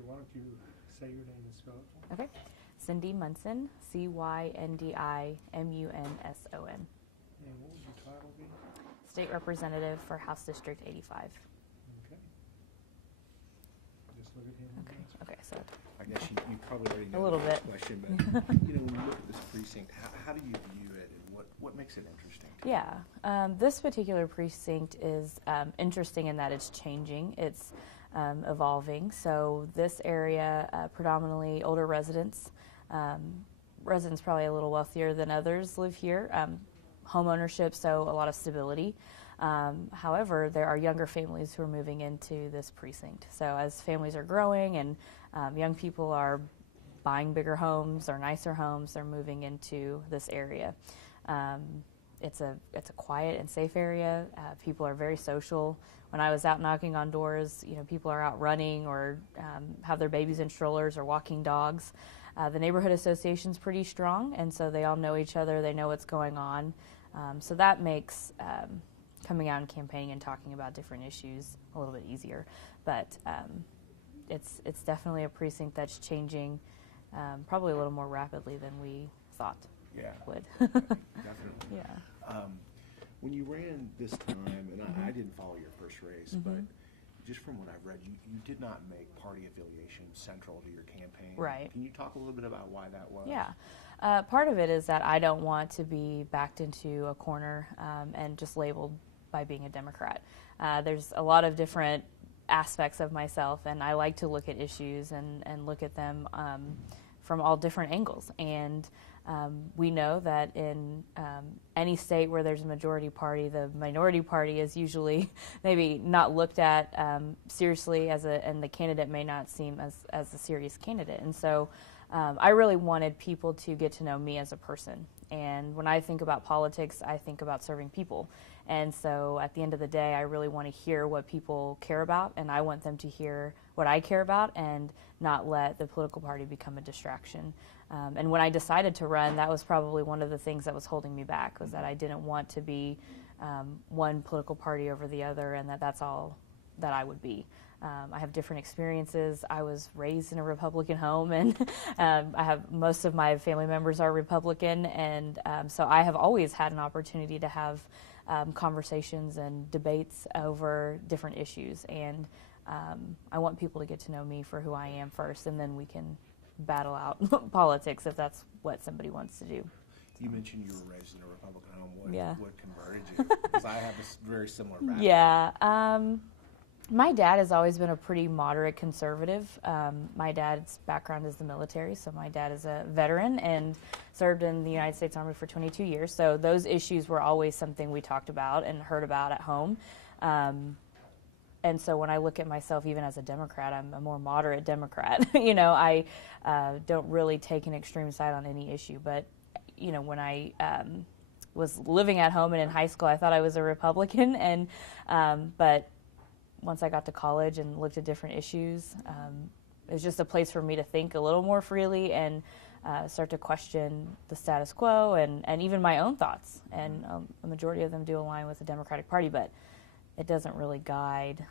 Okay, why don't you say your name and spell it for me? Okay. Cindy Munson, CYNDIMUNSON. And what would your title be? State Representative for House District 85. Okay. Just look at him. Okay. Okay. So I guess you probably already know a little this bit. question, but when you look at this precinct, how do you view it, and what makes it interesting? Yeah, this particular precinct is interesting in that it's changing. It's evolving. So this area, predominantly older residents, residents probably a little wealthier than others live here. Home ownership, so a lot of stability. However, there are younger families who are moving into this precinct. So as families are growing and young people are buying bigger homes or nicer homes, they're moving into this area. It's a quiet and safe area. People are very social. When I was out knocking on doors, people are out running or have their babies in strollers or walking dogs. The neighborhood association's pretty strong, and so they all know each other. They know what's going on. So that makes coming out and campaigning and talking about different issues a little bit easier. But it's definitely a precinct that's changing probably a little more rapidly than we thought. Yeah, would. definitely. Yeah. When you ran this time, and I didn't follow your first race, but just from what I've read, you did not make party affiliation central to your campaign. Right. Can you talk a little bit about why that was? Yeah. Part of it is that I don't want to be backed into a corner and just labeled by being a Democrat. There's a lot of different aspects of myself, and I like to look at issues and look at them from all different angles. And we know that in any state where there's a majority party, the minority party is usually maybe not looked at seriously and the candidate may not seem as a serious candidate. And so I really wanted people to get to know me as a person. And when I think about politics, I think about serving people. And so at the end of the day, I really want to hear what people care about, and I want them to hear what I care about and not let the political party become a distraction. And when I decided to run, that was probably one of the things that was holding me back, was that I didn't want to be one political party over the other, and that's all that I would be. I have different experiences. I was raised in a Republican home, and I have most of my family members are Republican, and so I have always had an opportunity to have conversations and debates over different issues, and I want people to get to know me for who I am first, and then we can battle out politics if that's what somebody wants to do. You mentioned you were raised in a Republican home. What converted you? Because I have a very similar background. Yeah. My dad has always been a pretty moderate conservative. My dad's background is the military, so my dad is a veteran and served in the United States Army for 22 years. So those issues were always something we talked about and heard about at home. And so when I look at myself, even as a Democrat, I'm a more moderate Democrat. I don't really take an extreme side on any issue. But, when I was living at home and in high school, I thought I was a Republican. But once I got to college and looked at different issues, it was just a place for me to think a little more freely and start to question the status quo and even my own thoughts. And a majority of them do align with the Democratic Party, but it doesn't really guide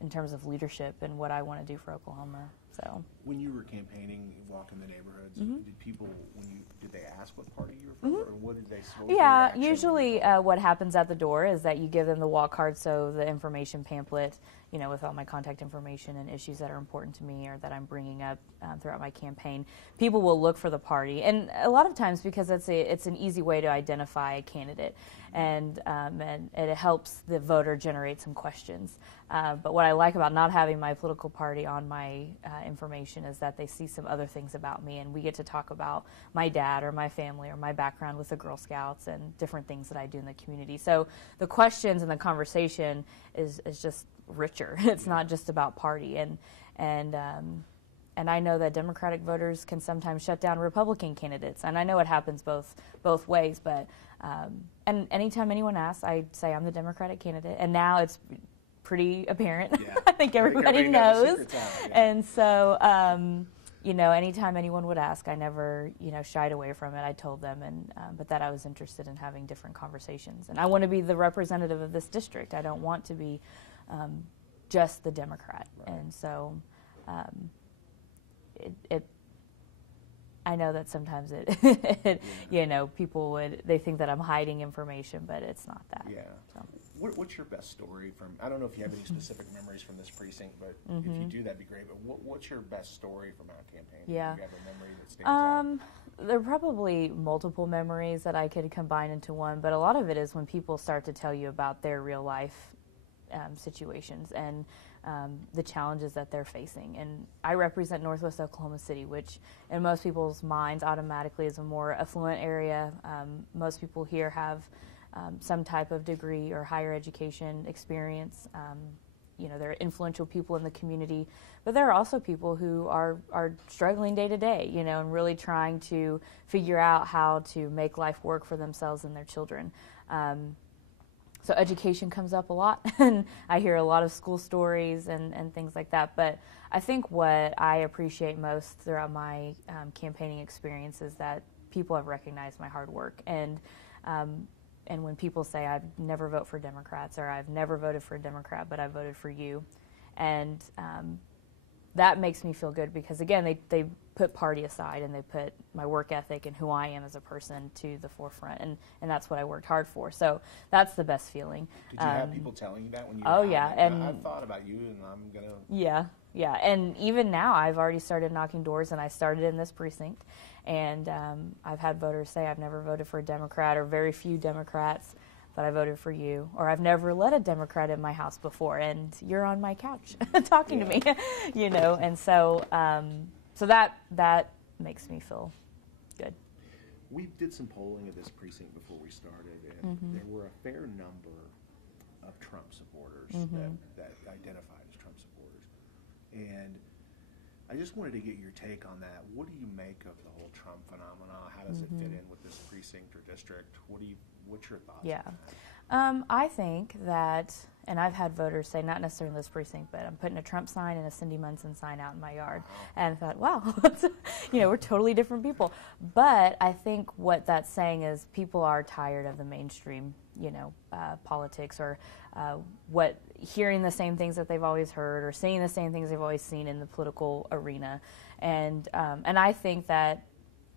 in terms of leadership and what I want to do for Oklahoma. So when you were campaigning, walking the neighborhoods, did people, did they ask what party you were from, or what did they say? Yeah, usually what happens at the door is that you give them the walk card, so the information pamphlet, with all my contact information and issues that are important to me or that I'm bringing up throughout my campaign. People will look for the party, and a lot of times because it's an easy way to identify a candidate, and it helps the voter generate some questions. But what I like about not having my political party on my information is that they see some other things about me, and we get to talk about my dad or my family or my background with the Girl Scouts and different things that I do in the community. So the questions and the conversation is just richer. It's not just about party, and I know that Democratic voters can sometimes shut down Republican candidates, and I know it happens both ways. But and anytime anyone asks, I say I'm the Democratic candidate, and now it's pretty apparent. Yeah. I think everybody knows. Out, yeah. And so anytime anyone would ask, I never shied away from it. I told them, but that I was interested in having different conversations, and I want to be the representative of this district. I don't want to be just the Democrat. Right. And so I know that sometimes people they think that I'm hiding information, but it's not that. Yeah. So. What's your best story from, I don't know if you have any specific memories from this precinct, but if you do, that'd be great. But what's your best story from our campaign? Yeah. Do you have a memory that stands out? There are probably multiple memories that I could combine into one, but a lot of it is when people start to tell you about their real life situations and the challenges that they're facing. And I represent Northwest Oklahoma City, which in most people's minds automatically is a more affluent area. Most people here have some type of degree or higher education experience. There are influential people in the community, but there are also people who are struggling day to day, and really trying to figure out how to make life work for themselves and their children. So education comes up a lot, and I hear a lot of school stories and things like that. But I think what I appreciate most throughout my campaigning experience is that people have recognized my hard work. And when people say, I'd never vote for Democrats, or I've never voted for a Democrat, but I voted for you. And that makes me feel good because, again, they put party aside and they put my work ethic and who I am as a person to the forefront. And that's what I worked hard for. So that's the best feeling. Did you have people telling you that when you were Oh, yeah. And I've thought about you and I'm going to... Yeah. And even now I've already started knocking doors, and I started in this precinct. And I've had voters say, I've never voted for a Democrat or very few Democrats, but I voted for you. Or I've never let a Democrat in my house before, and you're on my couch talking to me, And so so that makes me feel good. We did some polling at this precinct before we started, and there were a fair number of Trump supporters that identified as Trump supporters. And I just wanted to get your take on that. What do you make of the whole Trump phenomenon? How does it fit in with this precinct or district? What's your thoughts on that? I think that, and I've had voters say, not necessarily in this precinct, but I'm putting a Trump sign and a Cindy Munson sign out in my yard. And I thought, wow, we're totally different people. But I think what that's saying is people are tired of the mainstream, politics, or hearing the same things that they've always heard, or seeing the same things they've always seen in the political arena. And I think that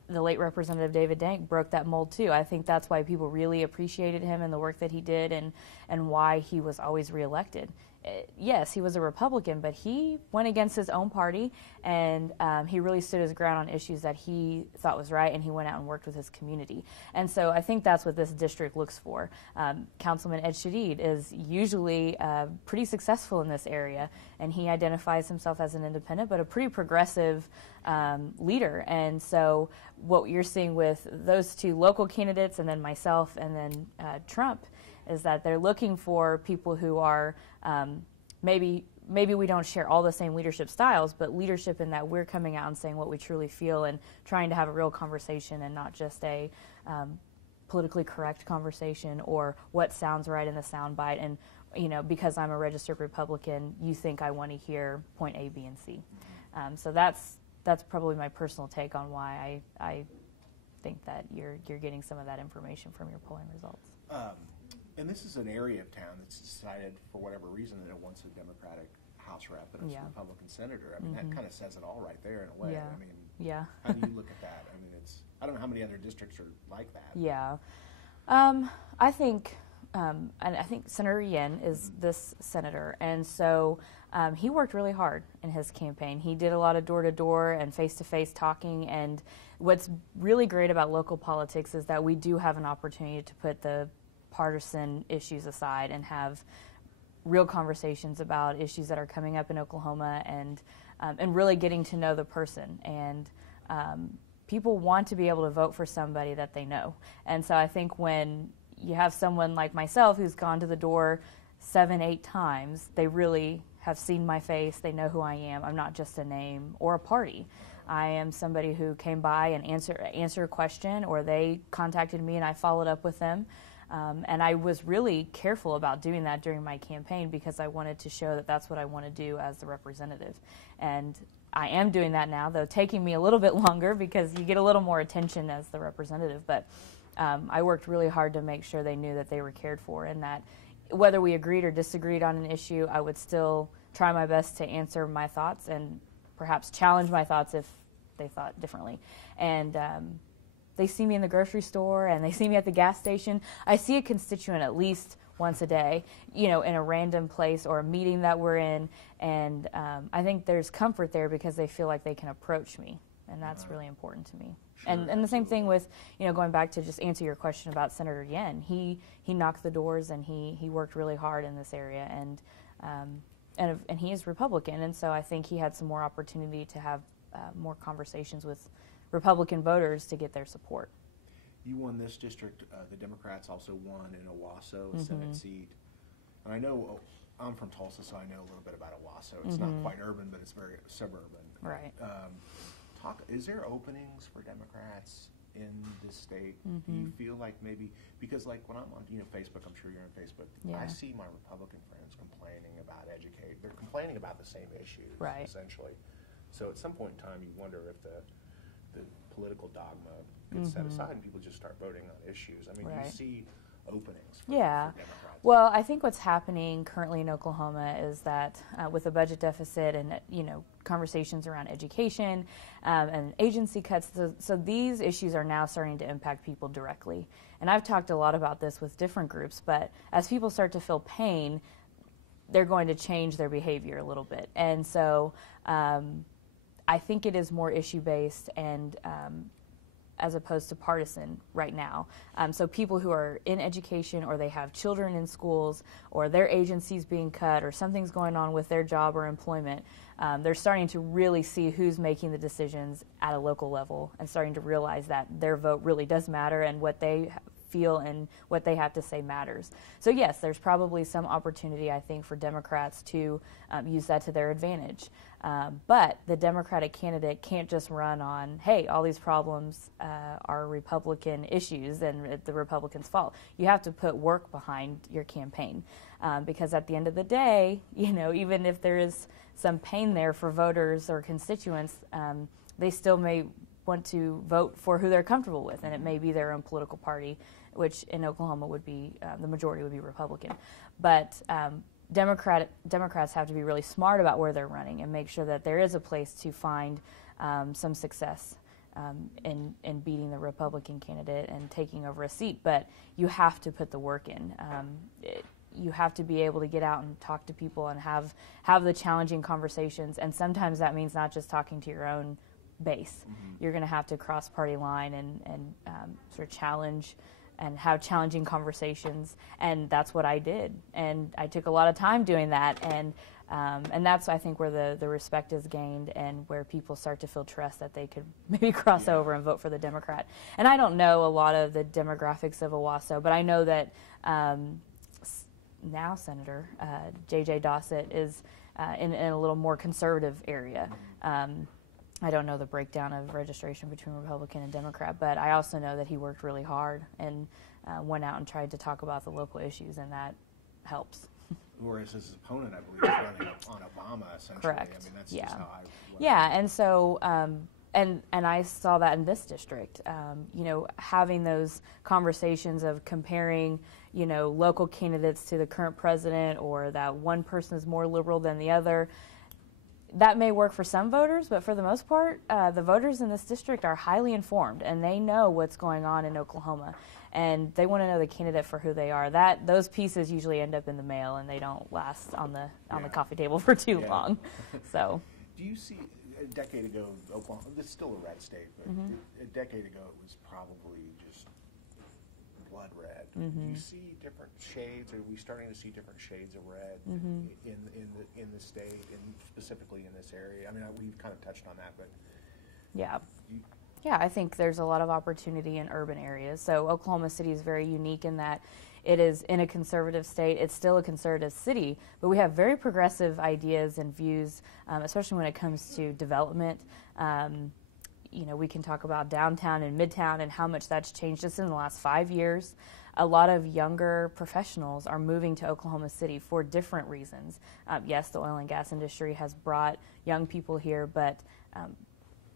the late Representative David Dank broke that mold too. I think that's why people really appreciated him and the work that he did, and why he was always reelected. Yes, he was a Republican, but he went against his own party, and he really stood his ground on issues that he thought was right, and he went out and worked with his community. And so I think that's what this district looks for. Councilman Ed Shadid is usually pretty successful in this area, and he identifies himself as an independent, but a pretty progressive leader. And so what you're seeing with those two local candidates, and then myself, and then Trump, is that they're looking for people who are maybe we don't share all the same leadership styles, but leadership in that we're coming out and saying what we truly feel and trying to have a real conversation and not just a politically correct conversation or what sounds right in the soundbite. And because I'm a registered Republican, you think I want to hear point A, B, and C. So that's probably my personal take on why I think that you're getting some of that information from your polling results. And this is an area of town that's decided, for whatever reason, that it wants a Democratic House rep and a Republican senator. I mean, that kind of says it all right there in a way. Yeah. I mean, how do you look at that? I mean, I don't know how many other districts are like that. Yeah. I think Senator Yen is this senator, and so he worked really hard in his campaign. He did a lot of door-to-door and face-to-face talking, and what's really great about local politics is that we do have an opportunity to put the partisan issues aside and have real conversations about issues that are coming up in Oklahoma, and really getting to know the person. And people want to be able to vote for somebody that they know. And so I think when you have someone like myself who's gone to the door 7-8 times, they really have seen my face, they know who I am. I'm not just a name or a party. I am somebody who came by and answered a question, or they contacted me and I followed up with them. And I was really careful about doing that during my campaign because I wanted to show that that's what I want to do as the representative. And I am doing that now, though taking me a little bit longer because you get a little more attention as the representative. But I worked really hard to make sure they knew that they were cared for, and that whether we agreed or disagreed on an issue, I would still try my best to answer my thoughts and perhaps challenge my thoughts they thought differently. And they see me in the grocery store and they see me at the gas station. I see a constituent at least once a day, in a random place or a meeting that we're in. And I think there's comfort there because they feel like they can approach me. And that's really important to me. Sure, and the same thing with, going back to just answer your question about Senator Yen. He knocked the doors and he worked really hard in this area. And he is Republican. And so I think he had some more opportunity to have more conversations with Republican voters to get their support. You won this district. The Democrats also won in Owasso, a Senate seat. And I know, I'm from Tulsa, so I know a little bit about Owasso. It's not quite urban, but it's very suburban. Right. Is there openings for Democrats in this state? Do you feel like maybe, because like when I'm on Facebook, I'm sure you're on Facebook, Yeah. I see my Republican friends complaining about they're complaining about the same issues, Right. essentially. So at some point in time, you wonder if the political dogma gets set aside and people just start voting on issues. I mean, do you see openings for Democrats? Well, I think what's happening currently in Oklahoma is that with a budget deficit and conversations around education and agency cuts, so these issues are now starting to impact people directly. And I've talked a lot about this with different groups, but as people start to feel pain, they're going to change their behavior a little bit. And so I think it is more issue-based and as opposed to partisan right now. So people who are in education or they have children in schools or their agency's being cut or something's going on with their job or employment, they're starting to really see who's making the decisions at a local level and starting to realize that their vote really does matter and what they feel and what they have to say matters. So yes, there's probably some opportunity, I think, for Democrats to use that to their advantage. But the Democratic candidate can't just run on, hey, all these problems are Republican issues and it's the Republicans' fault. You have to put work behind your campaign because at the end of the day, even if there is some pain there for voters or constituents, they still may want to vote for who they're comfortable with, and it may be their own political party, which in Oklahoma would be, the majority would be Republican. But Democrats have to be really smart about where they're running and make sure that there is a place to find some success in beating the Republican candidate and taking over a seat. But you have to put the work in. You have to be able to get out and talk to people and have the challenging conversations. And sometimes that means not just talking to your own base. You're going to have to cross party line and sort of challenge and have challenging conversations, and that's what I did. And I took a lot of time doing that, and that's, I think, where the respect is gained and where people start to feel trust that they could maybe cross over and vote for the Democrat. And I don't know a lot of the demographics of Owasso, but I know that now Senator J.J. Dossett is in a little more conservative area. I don't know the breakdown of registration between Republican and Democrat, but I also know that he worked really hard and went out and tried to talk about the local issues, and that helps. Whereas his opponent, I believe, is running on Obama, essentially. Correct. I mean, that's just how I... Yeah, and so... And I saw that in this district, having those conversations of comparing, local candidates to the current president or that one person is more liberal than the other. That may work for some voters, but for the most part, the voters in this district are highly informed, and they know what's going on in Oklahoma, and they want to know the candidate for who they are. Those pieces usually end up in the mail, and they don't last on the coffee table for too long. So, do you see a decade ago, Oklahoma? It's still a red state, but a decade ago it was probably just blood red. Do you see different shades? Are we starting to see different shades of red in the state, and specifically in this area? I mean, we've kind of touched on that, but yeah, I think there's a lot of opportunity in urban areas. So Oklahoma City is very unique in that it is in a conservative state. It's still a conservative city, but we have very progressive ideas and views, especially when it comes to development. We can talk about downtown and midtown and how much that's changed just in the last 5 years. A lot of younger professionals are moving to Oklahoma City for different reasons. Yes, the oil and gas industry has brought young people here, but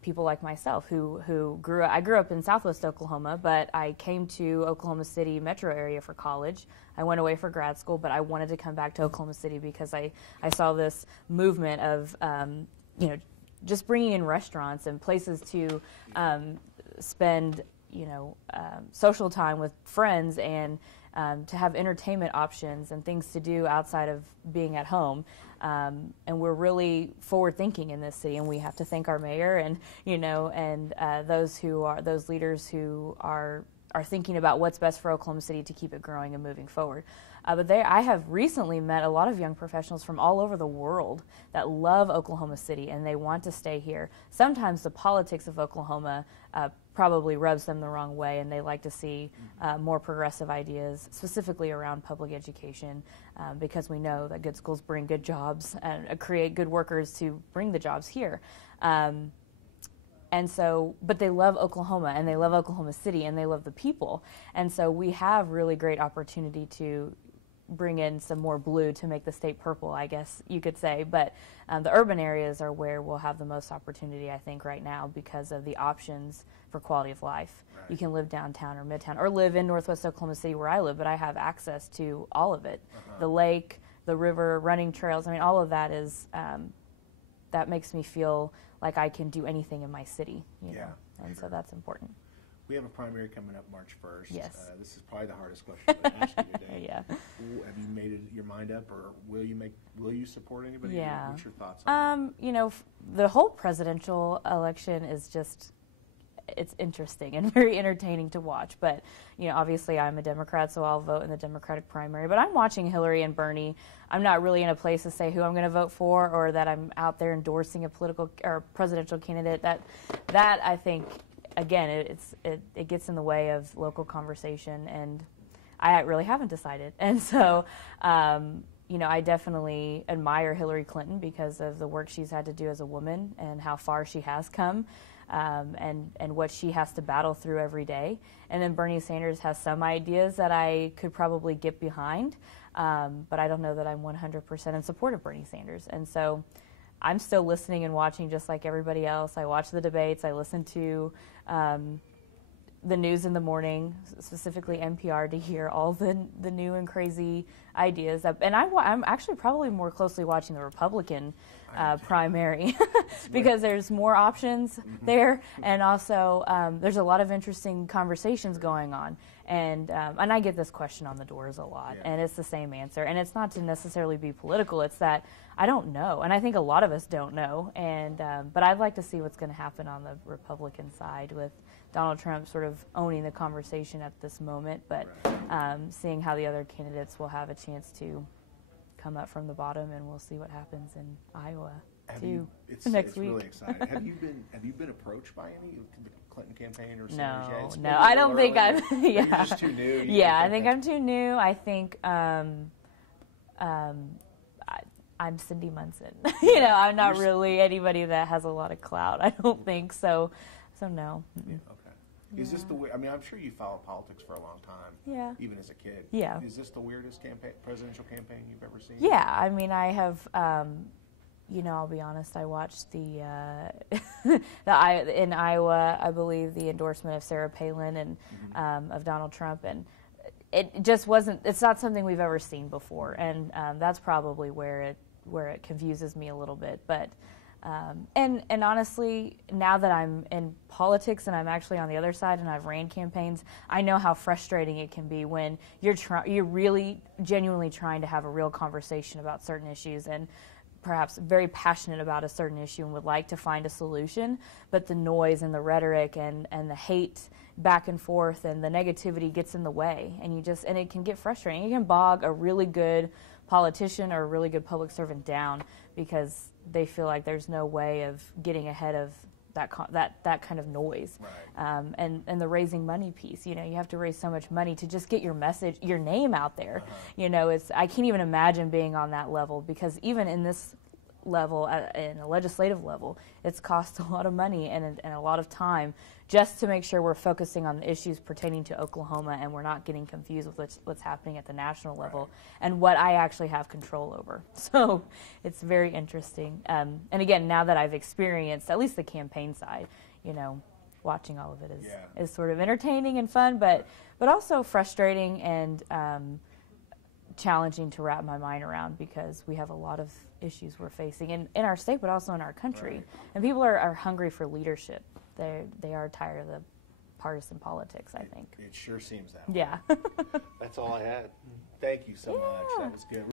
people like myself who grew up in Southwest Oklahoma, but I came to Oklahoma City metro area for college. I went away for grad school, but I wanted to come back to Oklahoma City because I saw this movement of just bringing in restaurants and places to spend, social time with friends and to have entertainment options and things to do outside of being at home. And we're really forward thinking in this city, and we have to thank our mayor and, those leaders who are thinking about what's best for Oklahoma City to keep it growing and moving forward. I have recently met a lot of young professionals from all over the world that love Oklahoma City and they want to stay here. Sometimes the politics of Oklahoma probably rubs them the wrong way, and they like to see more progressive ideas, specifically around public education, because we know that good schools bring good jobs and create good workers to bring the jobs here. And so, but they love Oklahoma, and they love Oklahoma City, and they love the people. And so we have really great opportunity to bring in some more blue to make the state purple, I guess you could say. But the urban areas are where we'll have the most opportunity, I think, right now because of the options for quality of life. Right. You can live downtown or midtown or live in Northwest Oklahoma City where I live, but I have access to all of it. The lake, the river, running trails. I mean, all of that is, that makes me feel like I can do anything in my city, you know, and so that's important. We have a primary coming up March 1st. Yes. This is probably the hardest question I'm going to ask you today. Yeah. Have you made your mind up, or will you support anybody? Yeah. What's your thoughts on it? The whole presidential election is just, it's interesting and very entertaining to watch. But, obviously I'm a Democrat, so I'll vote in the Democratic primary. But I'm watching Hillary and Bernie. I'm not really in a place to say who I'm going to vote for or that I'm out there endorsing a political or presidential candidate. That I think, again, it gets in the way of local conversation, and I really haven't decided. And so, I definitely admire Hillary Clinton because of the work she's had to do as a woman and how far she has come, and what she has to battle through every day. And then Bernie Sanders has some ideas that I could probably get behind, but I don't know that I'm 100% in support of Bernie Sanders. And so I'm still listening and watching just like everybody else. I watch the debates. I listen to the news in the morning, specifically NPR, to hear all the new and crazy ideas. And I'm actually probably more closely watching the Republican primary because there's more options there, and also there's a lot of interesting conversations going on. And I get this question on the doors a lot, and it's the same answer. And it's not to necessarily be political. It's that I don't know, and I think a lot of us don't know. And but I'd like to see what's going to happen on the Republican side with Donald Trump sort of owning the conversation at this moment, but seeing how the other candidates will have a chance to come up from the bottom, and we'll see what happens in Iowa next week. Really exciting. Have you been approached by any of the Clinton campaign or Sanders? No, I don't think I'm. You're just too new. I think I'm too new. I think I'm Cindy Munson. I'm not really anybody that has a lot of clout. I don't think so. So no. Yeah, okay. Is this the way? I mean, I'm sure you followed politics for a long time. Yeah. Even as a kid. Yeah. Is this the weirdest presidential campaign you've ever seen? Yeah. I mean, I have. I'll be honest. I watched the in Iowa, I believe, the endorsement of Sarah Palin and of Donald Trump, and it just wasn't. It's not something we've ever seen before, and that's probably where it confuses me a little bit. But and honestly, now that I'm in politics and I'm actually on the other side and I've ran campaigns, I know how frustrating it can be when you're really genuinely trying to have a real conversation about certain issues and perhaps very passionate about a certain issue and would like to find a solution, but the noise and the rhetoric and the hate back and forth and the negativity gets in the way, and it can get frustrating. It can bog a really good politician or a really good public servant down because they feel like there's no way of getting ahead of that kind of noise. Right. And the raising money piece, you have to raise so much money to just get your message, your name out there. I can't even imagine being on that level, because even in this level, in a legislative level, it's cost a lot of money and a lot of time just to make sure we're focusing on the issues pertaining to Oklahoma and we're not getting confused with what's happening at the national level and what I actually have control over. So it's very interesting. And again, now that I've experienced at least the campaign side, watching all of it is sort of entertaining and fun, but also frustrating and challenging to wrap my mind around, because we have a lot of issues we're facing in our state, but also in our country. Right. And people are hungry for leadership. They are tired of the partisan politics, I think. It sure seems that way. Yeah. That's all I had. Thank you so much. That was good.